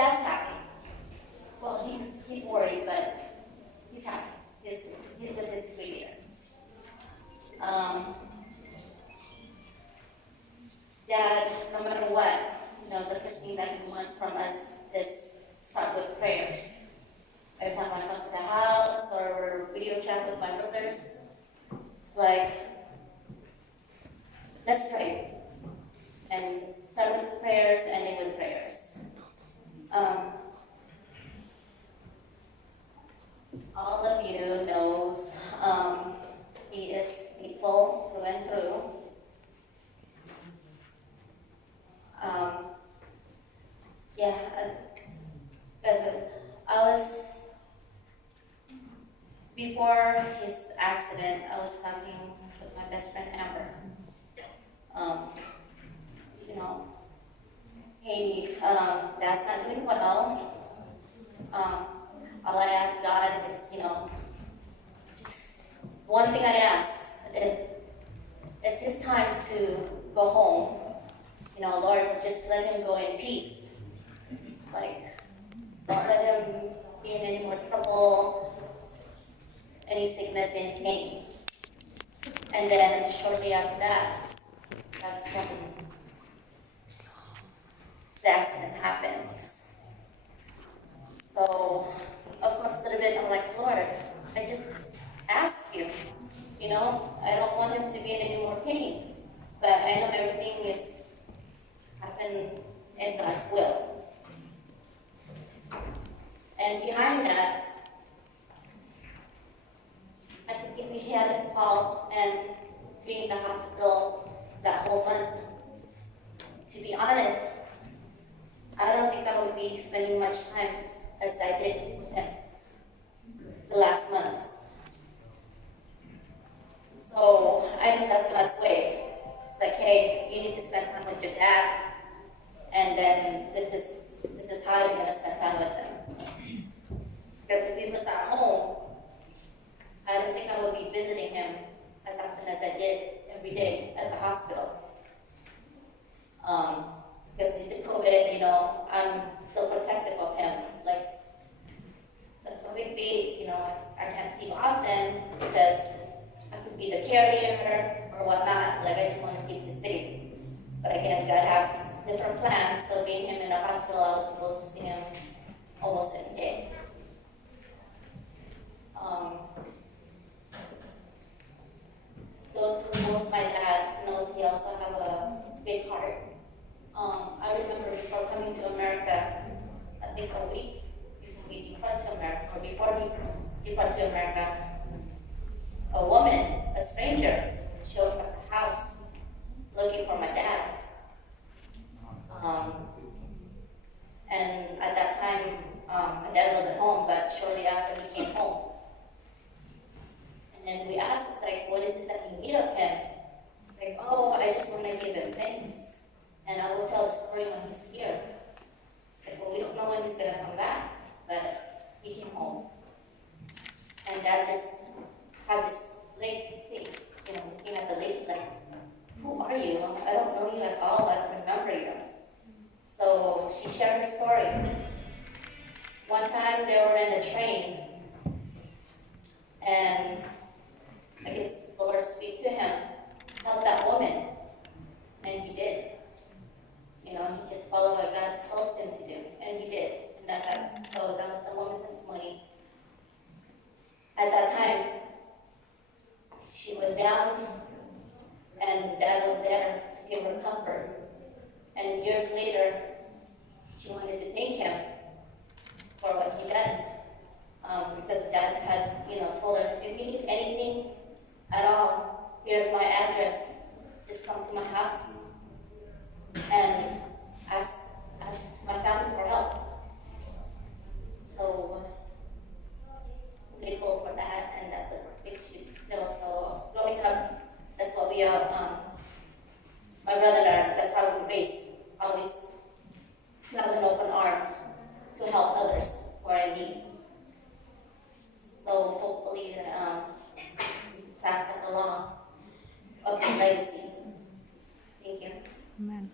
Dad's happy. Well, he's worried, but he's happy. He's with his creator. Dad, no matter what, the first thing that he wants from us is start with prayers. Every time I come to the house or video chat with my brothers, it's like, let's pray. And start with prayers, ending with prayers. All of you knows he is faithful through and through. Because I was, before his accident, I was talking with my best friend Amber. Hey, Dad's not doing well. All I ask God is, just one thing I ask, if it's his time to go home, Lord, just let him go in peace. Like, don't let him be in any more trouble, any sickness, any pain. And then shortly after that, that's when the accident happens. So, of course, a little bit, I'm like, Lord, I just ask you, I don't want him to be in any more pain. But I know everything is happening in God's will. And behind that, I think if we hadn't fall and be in the hospital that whole month, to be honest, I don't think I would be spending much time as I did the last months. So I know that's God's way. It's like, hey, you need to spend time with your dad, and then this is how you're gonna spend time with him. Because if he was at home, I don't think I would be visiting him as often as I did every day at the hospital. Because due to COVID, I'm still protective of him. Like, that's a big deal, I can't see him often because I could be the carrier or whatnot. Like, I just want to keep him safe. But again, God has different plans. So being him in the hospital, I was able to see him almost every day. Those who knows my dad knows he also have a big heart. I remember before coming to America, I think a week before we depart to America, or before we depart to America, a woman, a stranger, showed up at the house looking for my dad. And at that time, my dad wasn't home, but shortly after he came home. And then we asked, it's like, what is it that you need of him? It's like, oh, I just want to give him thanks. And I will tell the story when he's here. It's like, well, we don't know when he's going to come back, but he came home. And Dad just had this blank face, looking at the lady like, who are you? I don't know you at all. I don't remember you. So she shared her story. One time they were in a train, and I guess the Lord spoke to him, help that woman, and he did. He just followed what God told him to do, and he did. And so that was the woman's testimony. At that time, she was down, and Dad was there to give her comfort. And years later, she wanted to thank him for what he did, because Dad had, told her, if you need anything at all, here's my address. Just come to my house and ask my family for help. So I'm grateful for that, and that's a big shoes to fill. So growing up, that's what we are. My brother and I, that's how we raised. Always to have an open arm to help others who are in need. So hopefully pass that along of his legacy. Thank you. Amen.